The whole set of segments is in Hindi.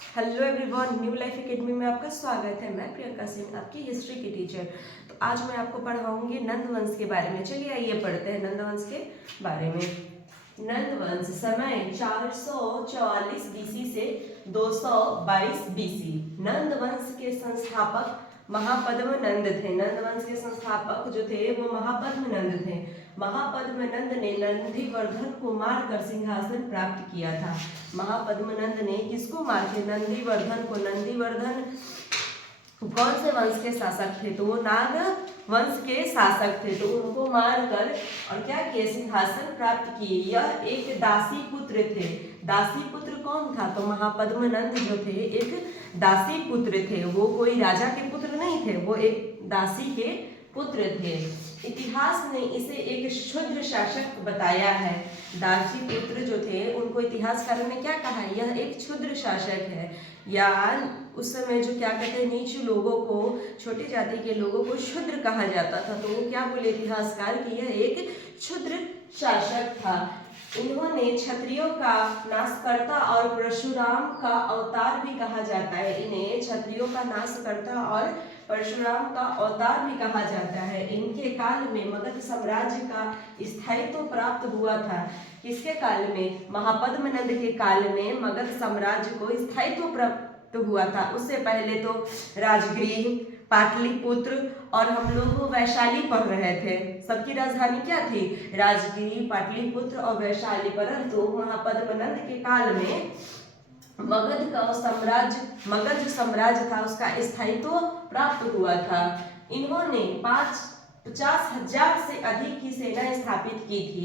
Hello everyone, new life academy में आपका स्वागत है। मैं प्रियंका सिंह, आपकी हिस्ट्री की टीचर। तो आज मैं आपको पढ़ाऊंगी नंदवंश के बारे में। चलिए आइए पढ़ते हैं नंदवंश के बारे में। नंदवंश समय 444 बीसी से 222 बीसी। नंदवंश के संस्थापक महापद्म नंद थे। नंदवंश के संस्थापक जो थे वो महापद्म नंद थे। महापद्म नंद ने नंदीवर्धन को मारकर सिंहासन प्राप्त किया था। महापद्म नंद ने किसको मार के? नंदीवर्धन को। नंदीवर्धन कौन से वंश के शासक थे? तो वो नाग वंश के शासक थे। तो उनको मारकर और क्या किए? सिंहासन प्राप्त किए। यह एक दासी पुत्र थे। दासी पुत्र कौन था? तो महापद्म नंद जो थे एक दासी पुत्र थे। वो कोई राजा के पुत्र नहीं थे, वो एक दासी के पुत्र थे। इतिहास ने इसे एक क्षुद्र शासक बताया है। दासी पुत्र जो थे उनको इतिहासकारों ने क्या कहा है? यह एक क्षुद्र शासक है। या उस समय जो क्या कहते हैं, नीच लोगों को, छोटी जाति के लोगों को क्षुद्र कहा जाता था। तो वो क्या बोले इतिहासकार कि यह एक क्षुद्र शासक था। इन्होंने क्षत्रियों का नाशकर्ता और परशुराम का अवतार भी कहा जाता है। इन्हें क्षत्रियों का नाशकर्ता और परशुराम का अवतार भी कहा जाता है। इनके काल में मगध साम्राज्य का स्थायित्व प्राप्त हुआ था। किसके काल में? महापद्म नंद के काल में मगध साम्राज्य को स्थायित्व प्राप्त हुआ था। उससे पहले तो राजगृह, पाटलिपुत्र और हम लोग वैशाली पढ़ रहे थे। सबकी राजधानी क्या थी? राजगृह, पाटलिपुत्र और वैशाली। परंतु महापद्म नंद के काल में मगध जो साम्राज्य था उसका स्थायित्व प्राप्त हुआ था। इन्होंने 50,000 से अधिक की सेना स्थापित की थी।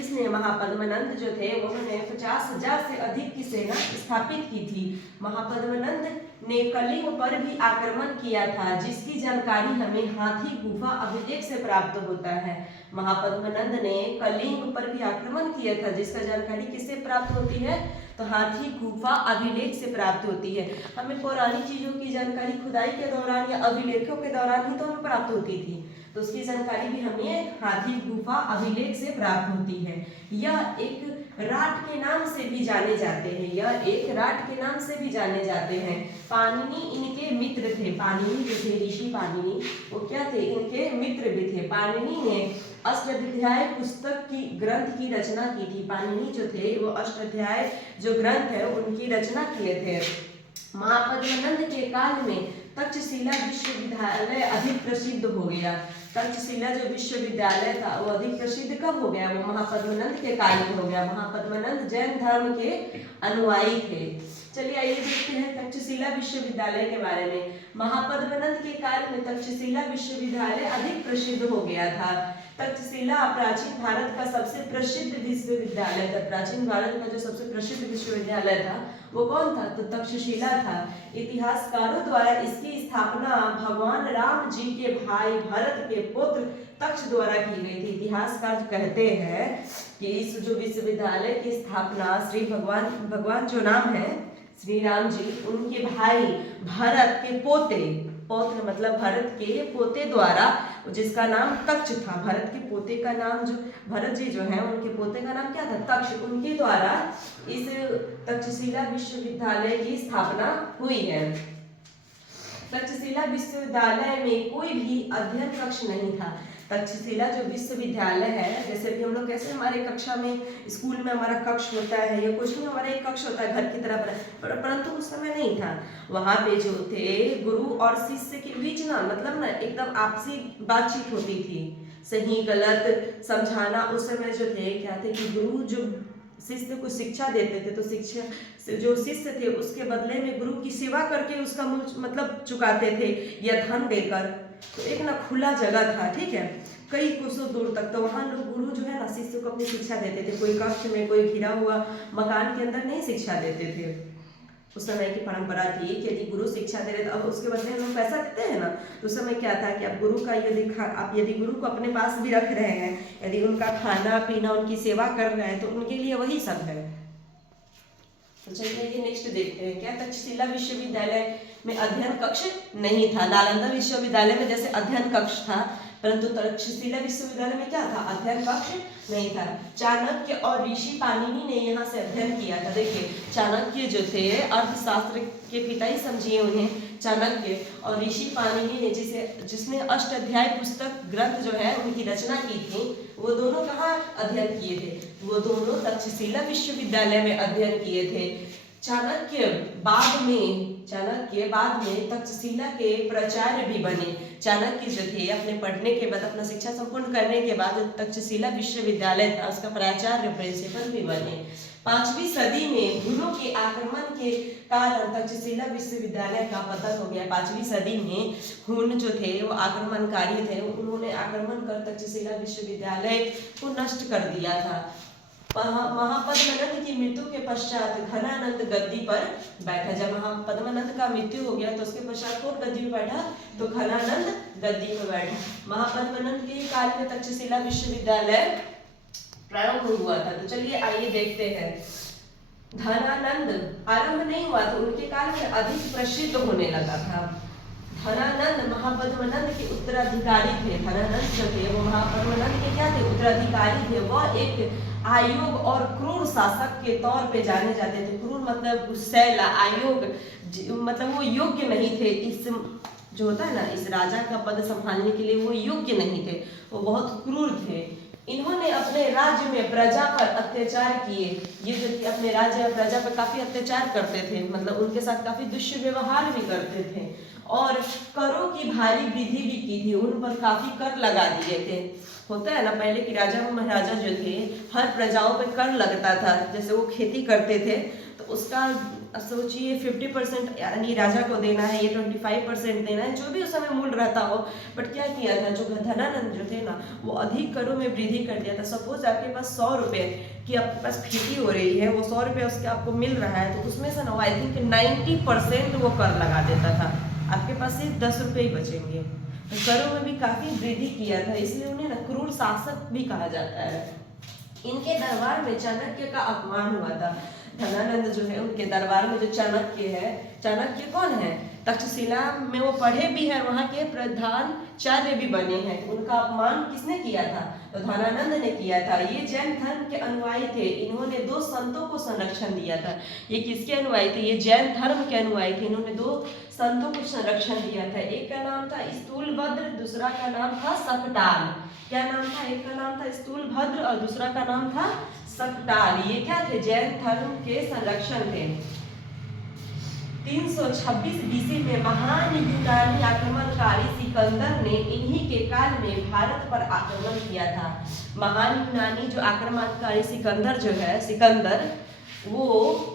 इसने महापद्म नंद जो थे उन्होंने 50,000 से अधिक की सेना स्थापित की थी। महापद्म नंद ने कलिंग पर भी आक्रमण किया था, जिसकी जानकारी हमें हाथी गुफा अभिलेख से प्राप्त होता है। महापद्म नंद ने कलिंग पर भी आक्रमण किया था, जिसका जानकारी किससे प्राप्त होती है? तो हाथी गुफा अभिलेख से प्राप्त होती है। हमें पौराणिक चीजों की जानकारी खुदाई के दौरान या अभिलेखों के दौरान ही तो हमें प्राप्त होती थी। तो उसकी जानकारी भी हमें हाथी गुफा अभिलेख से प्राप्त होती है। यह एक राट के नाम से भी जाने जाते हैं। यह एक राट के नाम से भी जाने जाते हैं। पाणिनि इनके मित्र थे। पाणिनि जो थे, ऋषि पाणिनि, वो क्या थे? इनके मित्र भी थे। पाणिनि ने अष्टाध्यायी पुस्तक की ग्रंथ की रचना की थी। पाणिनि जो थे वो अष्टाध्यायी जो ग्रंथ है उनकी रचना किए थे। महापद्म नंद के काल में तक्षशिला विश्वविद्यालय अधिक प्रसिद्ध हो गया। तक्षशिला जो विश्वविद्यालय था वो अधिक प्रसिद्ध कब हो गया? वो महापद्म नंद के काल में हो गया। महापद्म नंद जैन धर्म के अनुयायी थे। चलिए आइए देखते हैं तक्षशिला विश्वविद्यालय के बारे में। महापद्म नंद के काल में तक्षशिला विश्वविद्यालय अधिक प्रसिद्ध हो गया था। तक्षशिला प्राचीन भारत का सबसे प्रसिद्ध विश्वविद्यालय था। प्राचीन भारत का जो सबसे प्रसिद्ध विश्वविद्यालय था वो कौन था? तो तक्षशिला था। इतिहासकारों द्वारा इसकी स्थापना भगवान राम जी के भाई भरत के पुत्र तक्ष द्वारा की गई थी। इतिहासकार कहते हैं कि इस जो विश्वविद्यालय की स्थापना श्री भगवान जो नाम है श्री राम जी, उनके भाई भरत के पोते, पौत्र मतलब भरत के पोते द्वारा, जिसका नाम तक्ष था। भरत के पोते का नाम जो भरत जी जो है उनके पोते का नाम क्या था? तक्ष। उनके द्वारा इस तक्षशिला विश्वविद्यालय की स्थापना हुई है। तक्षशिला विश्वविद्यालय में कोई भी अध्ययन कक्ष नहीं था। तक्षशिला जो विश्वविद्यालय है, जैसे भी हम लोग कैसे हमारे कक्षा में स्कूल में हमारा कक्ष होता है या कुछ भी हमारा एक कक्ष होता है घर की तरह, परंतु उस समय नहीं था। वहां पे जो थे गुरु और शिष्य के बीच ना मतलब ना एकदम आपसी बातचीत होती थी। सही गलत समझाना उस समय जो थे क्या थे कि गुरु जो शिष्य को शिक्षा देते थे, तो शिक्षा जो शिष्य थे उसके बदले में गुरु की सेवा करके उसका मतलब चुकाते थे या धन देकर। तो एक ना खुला जगह था, ठीक है, कई कोसों दूर तक। तो वहां लोग गुरु जो है ना शिष्य को अपनी शिक्षा देते थे। कोई कक्ष में, कोई घिरा हुआ मकान के अंदर नहीं शिक्षा देते थे। उस समय की परंपरा थी कि यदि गुरु शिक्षा दे रहे तो अब उसके बदले हम लोग पैसा देते हैं ना। तो उस समय क्या था कि आप गुरु का यदि गुरु को अपने पास भी रख रहे हैं, यदि उनका खाना पीना उनकी सेवा कर रहे हैं, तो उनके लिए वही सब है। तो चलिए ये नेक्स्ट देखते हैं। क्या तक्षशिला विश्वविद्यालय में अध्ययन कक्ष नहीं था? नालंदा विश्वविद्यालय में जैसे अध्ययन कक्ष था, परंतु तक्षशिला विश्वविद्यालय में क्या था, अध्ययन कक्ष नहीं था। चाणक्य और ऋषि पाणिनि ने यहाँ से अध्ययन किया था। देखिए चाणक्य जो थे अर्थशास्त्र के पिता ही समझिए उन्हें, चाणक्य, और ऋषि पाणिनि ने जिसने अष्टाध्यायी पुस्तक ग्रंथ जो है उनकी रचना की थी, वो दोनों कहाँ अध्ययन किए थे, वो दोनों तक्षशिला विश्वविद्यालय में अध्ययन किए थे। चाणक्य बाद में तक्षशिला के प्राचार्य भी बने। चाणक्य जो थे अपने पढ़ने के बाद, अपना शिक्षा संपूर्ण करने के बाद तक्षशिला विश्वविद्यालय था उसका प्राचार्य, प्रिंसिपल भी बने। 5वीं सदी में हुनों के आक्रमण के कारण तक्षशिला विश्वविद्यालय का पतन हो गया। 5वीं सदी में हुन जो थे वो आक्रमणकारी थे, उन्होंने आक्रमण कर तक्षशिला विश्वविद्यालय को नष्ट कर दिया था। महापद्मनंद की मृत्यु के पश्चात घनानंद गद्दी पर बैठा। जब महापद्मनंद का मृत्यु हो गया तो उसके पश्चात कौन गद्दी पर बैठा, तो घनानंद गद्दी पर बैठा। महापद्मनंद के काल में तक्षशिला विश्वविद्यालय प्रारंभ हुआ था। तो चलिए आइए देखते हैं। धनानंद आरंभ नहीं हुआ तो उनके काल में अधिक प्रसिद्ध होने लगा था। धनानंद महापद्मनंद के उत्तराधिकारी थे। धनानंद जो थे वो महापद्मनंद के क्या थे, उत्तराधिकारी थे। वह एक आयोग और क्रूर शासक के तौर पे जाने जाते थे। क्रूर मतलब गुस्सैला, आयोग मतलब वो योग्य नहीं थे, इस जो होता है ना इस राजा का पद संभालने के लिए वो योग्य नहीं थे, वो बहुत क्रूर थे। इन्होंने अपने राज्य में प्रजा पर अत्याचार किए। ये जो कि अपने राज्य और प्रजा पर काफी अत्याचार करते थे, मतलब उनके साथ काफी दुष्व्यवहार भी करते थे, और करों की भारी वृद्धि भी की थी। उन पर काफी कर लगा दिए थे। होता है ना पहले की राजा महाराजा जो थे हर प्रजाओं पे कर लगता था। जैसे वो खेती करते थे तो उसका सोचिए 50% यानी राजा को देना है, ये 25% देना है, जो भी उस समय मूल्य रहता हो। बट क्या किया था, जो धनानंद जो थे ना वो अधिक करों में वृद्धि कर दिया था। सपोज आपके पास 100 रुपये की आपके पास खेती हो रही है, वो 100 रुपये उसके आपको मिल रहा है, तो उसमें से ना आई थिंक 90% वो कर लगा देता था। आपके पास सिर्फ 10 रुपये ही बचेंगे। तो करों में भी काफी वृद्धि किया था, इसलिए उन्हें ना क्रूर शासक भी कहा जाता है। इनके दरबार में चाणक्य का अपमान हुआ था। धनानंद जो है उनके दरबार में जो चाणक्य है, चाणक्य कौन है, तक्षशिला में वो पढ़े भी हैं, वहाँ के प्रधानाचार्य भी बने हैं। तो उनका अपमान किसने किया था, तो धनानंद ने किया था। ये जैन धर्म के अनुयायी थे। इन्होंने 2 संतों को संरक्षण दिया था। ये किसके अनुयायी थे, ये जैन धर्म के अनुयायी थे। इन्होंने 2 संतों को संरक्षण दिया था। एक का नाम था स्थूलभद्र, दूसरा का नाम था सकटाल। क्या नाम था, एक का नाम था स्थूलभद्र और दूसरा का नाम था सकटाल। ये क्या थे, जैन धर्म के संरक्षण थे। 326 बीसी में महान यूनानी आक्रमणकारी सिकंदर ने इन्हीं के काल में भारत पर आक्रमण किया था। महान यूनानी जो आक्रमणकारी सिकंदर जो है, सिकंदर वो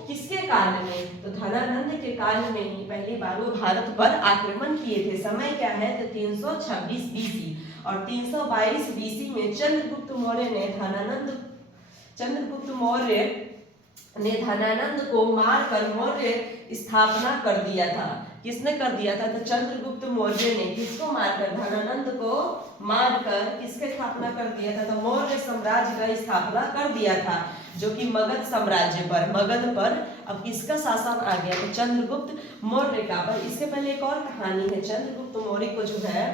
किसके काल में, तो धनानंद के काल में ही पहली बार वो भारत पर आक्रमण किए थे। समय क्या है, तो 326 बीसी। और 322 बीसी में चंद्रगुप्त मौर्य ने धनानंद को मारकर मौर्य स्थापना कर दिया था। किसने कर दिया था, तो चंद्रगुप्त मौर्य ने। किसको मारकर, धनानंद को मारकर किसके स्थापना कर दिया था, तो मौर्य साम्राज्य का स्थापना कर दिया था, जो कि मगध साम्राज्य पर, मगध पर अब किसका शासन आ गया, तो चंद्रगुप्त मौर्य का। पर इसके पहले एक और कहानी है। चंद्रगुप्त मौर्य को जो है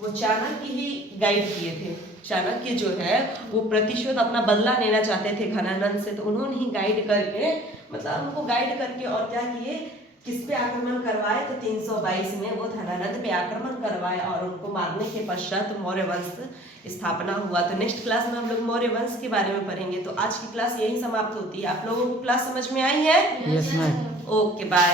वो चाणक्य ही गाइड किए थे। चाणक्य जो है वो प्रतिशोध अपना बदला लेना चाहते थे धनानंद से, तो उन्होंने ही गाइड करके, मतलब उनको गाइड करके और क्या किए, किस पे आक्रमण करवाए, तो 322 में वो धनानंद पे आक्रमण करवाए और उनको मारने के पश्चात मौर्य वंश स्थापना हुआ। तो नेक्स्ट क्लास में हम लोग मौर्य वंश के बारे में पढ़ेंगे। तो आज की क्लास यही समाप्त होती है। आप लोगों को क्लास समझ में आई है? Yes ma'am. Okay bye.